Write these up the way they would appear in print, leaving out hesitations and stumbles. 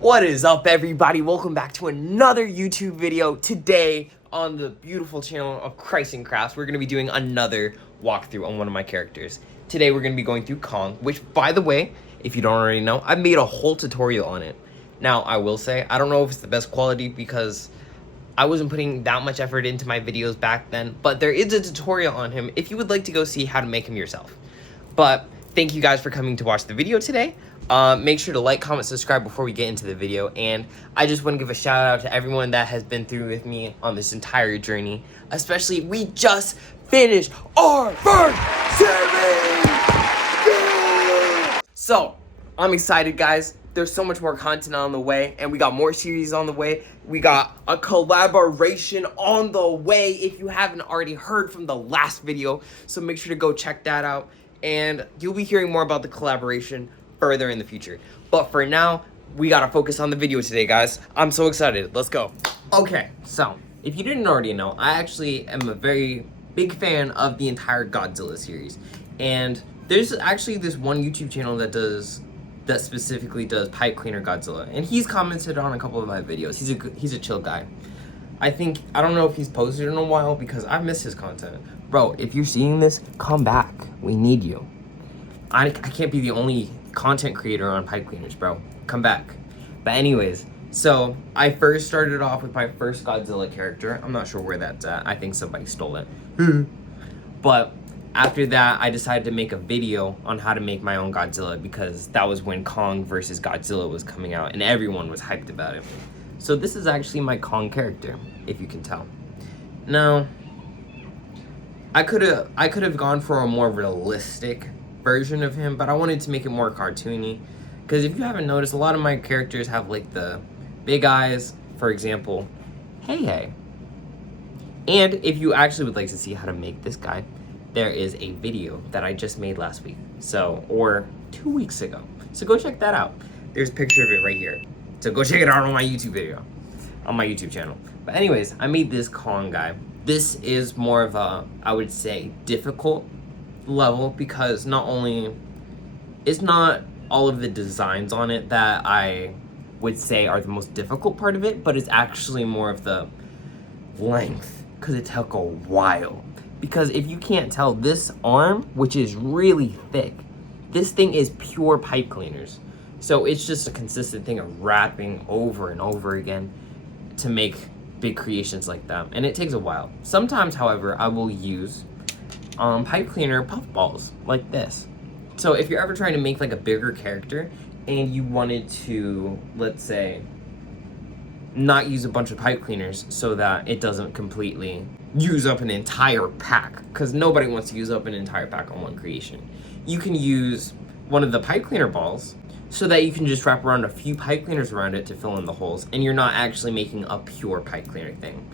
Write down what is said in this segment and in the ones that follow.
What is up, everybody? Welcome back to another YouTube video. Today on the beautiful channel of Christ and Crafts, we're going to be doing another walkthrough on one of my characters. Today we're going to be going through Kong, which, by the way, if you don't already know, I made a whole tutorial on it. Now, I will say, I don't know if it's the best quality because I wasn't putting that much effort into my videos back then, but there is a tutorial on him if you would like to go see how to make him yourself. But thank you guys for coming to watch the video today. Make sure to like, comment, subscribe before we get into the video. And I just want to give a shout out to everyone that has been through with me on this entire journey. Especially, we just finished our first series! Yeah! So, I'm excited, guys. There's so much more content on the way, and we got more series on the way. We got a collaboration on the way if you haven't already heard from the last video. So make sure to go check that out. And you'll be hearing more about the collaboration further in the future. But for now, we gotta focus on the video today, guys. I'm so excited. Let's go. Okay, so if you didn't already know, I actually am a very big fan of the entire Godzilla series. And there's actually this one YouTube channel that specifically does Pipecleaner Godzilla. And he's commented on a couple of my videos. He's a chill guy. I don't know if he's posted in a while because I've missed his content. Bro, if you're seeing this, come back. We need you. I can't be the only content creator on Pipecleaners, bro. Come back. But anyways, so I first started off with my first Godzilla character. I'm not sure where that's at. I think somebody stole it. But after that, I decided to make a video on how to make my own Godzilla because that was when Kong versus Godzilla was coming out and everyone was hyped about it. So this is actually my Kong character, if you can tell. Now, I could have gone for a more realistic version of him, but I wanted to make it more cartoony. Because if you haven't noticed, a lot of my characters have like the big eyes, for example. Hey. And if you actually would like to see how to make this guy, there is a video that I just made last week. Or 2 weeks ago. So go check that out. There's a picture of it right here. So go check it out on my YouTube video, on my YouTube channel. But anyways, I made this Kong guy. This is more of a, I would say, difficult level because it's not all of the designs on it that I would say are the most difficult part of it, but it's actually more of the length because it took a while. Because if you can't tell, this arm, which is really thick, this thing is pure pipe cleaners. So it's just a consistent thing of wrapping over and over again to make big creations like that. And it takes a while. Sometimes, however, I will use pipe cleaner puff balls like this. So if you're ever trying to make like a bigger character and you wanted to, let's say, not use a bunch of pipe cleaners so that it doesn't completely use up an entire pack, because nobody wants to use up an entire pack on one creation. You can use one of the pipe cleaner balls so that you can just wrap around a few pipe cleaners around it to fill in the holes, and you're not actually making a pure pipe cleaner thing.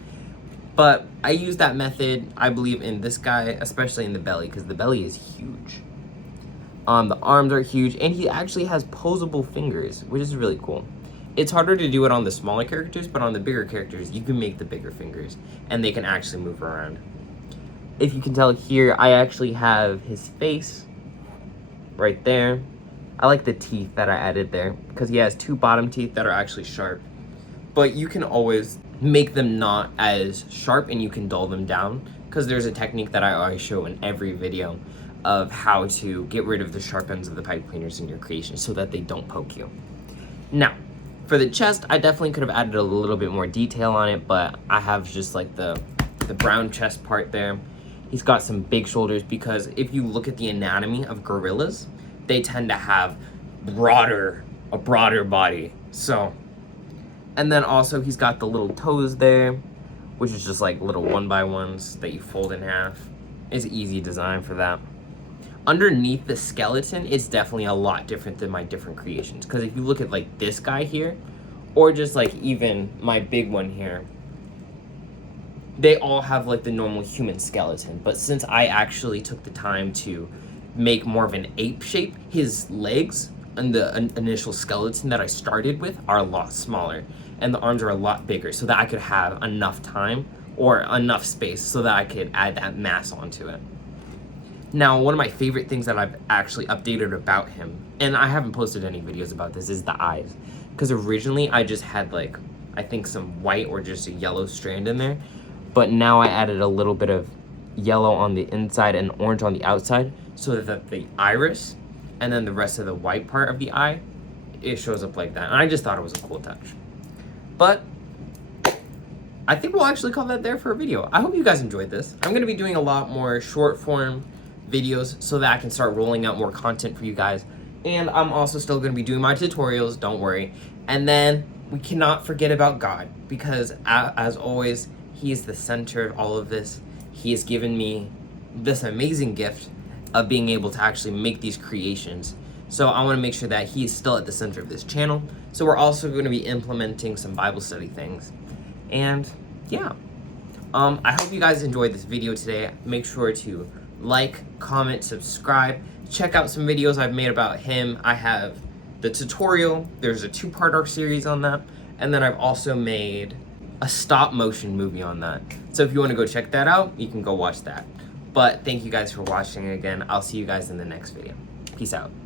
But I use that method, I believe, in this guy, especially in the belly, because the belly is huge. The arms are huge, and he actually has posable fingers, which is really cool. It's harder to do it on the smaller characters, but on the bigger characters, you can make the bigger fingers, and they can actually move around. If you can tell here, I actually have his face right there. I like the teeth that I added there because he has two bottom teeth that are actually sharp. But you can always make them not as sharp and you can dull them down because there's a technique that I always show in every video of how to get rid of the sharp ends of the pipe cleaners in your creation so that they don't poke you. Now, for the chest, I definitely could have added a little bit more detail on it, but I have just like the brown chest part there. He's got some big shoulders because if you look at the anatomy of gorillas, they tend to have a broader body. So, and then also he's got the little toes there, which is just like little 1x1s that you fold in half. It's an easy design for that. Underneath the skeleton, it's definitely a lot different than my different creations. Because if you look at like this guy here, or just like even my big one here, they all have like the normal human skeleton. But since I actually took the time to make more of an ape shape, his legs and the initial skeleton that I started with are a lot smaller and the arms are a lot bigger so that I could have enough time or enough space so that I could add that mass onto it. Now, one of my favorite things that I've actually updated about him, and I haven't posted any videos about this, is the eyes. because originally I just had like, I think some white or just a yellow strand in there, but now I added a little bit of yellow on the inside and orange on the outside, so that the iris and then the rest of the white part of the eye, it shows up like that. And I just thought it was a cool touch. But I think we'll actually call that there for a video. I hope you guys enjoyed this. I'm gonna be doing a lot more short form videos so that I can start rolling out more content for you guys. And I'm also still gonna be doing my tutorials, don't worry. And then we cannot forget about God, because as always, He is the center of all of this. He has given me this amazing gift of being able to actually make these creations. So I wanna make sure that He is still at the center of this channel. So we're also gonna be implementing some Bible study things. And yeah, I hope you guys enjoyed this video today. Make sure to like, comment, subscribe. Check out some videos I've made about him. I have the tutorial. There's a 2-part series on that. And then I've also made a stop motion movie on that. So if you want to go check that out, you can go watch that. But thank you guys for watching again. I'll see you guys in the next video. Peace out.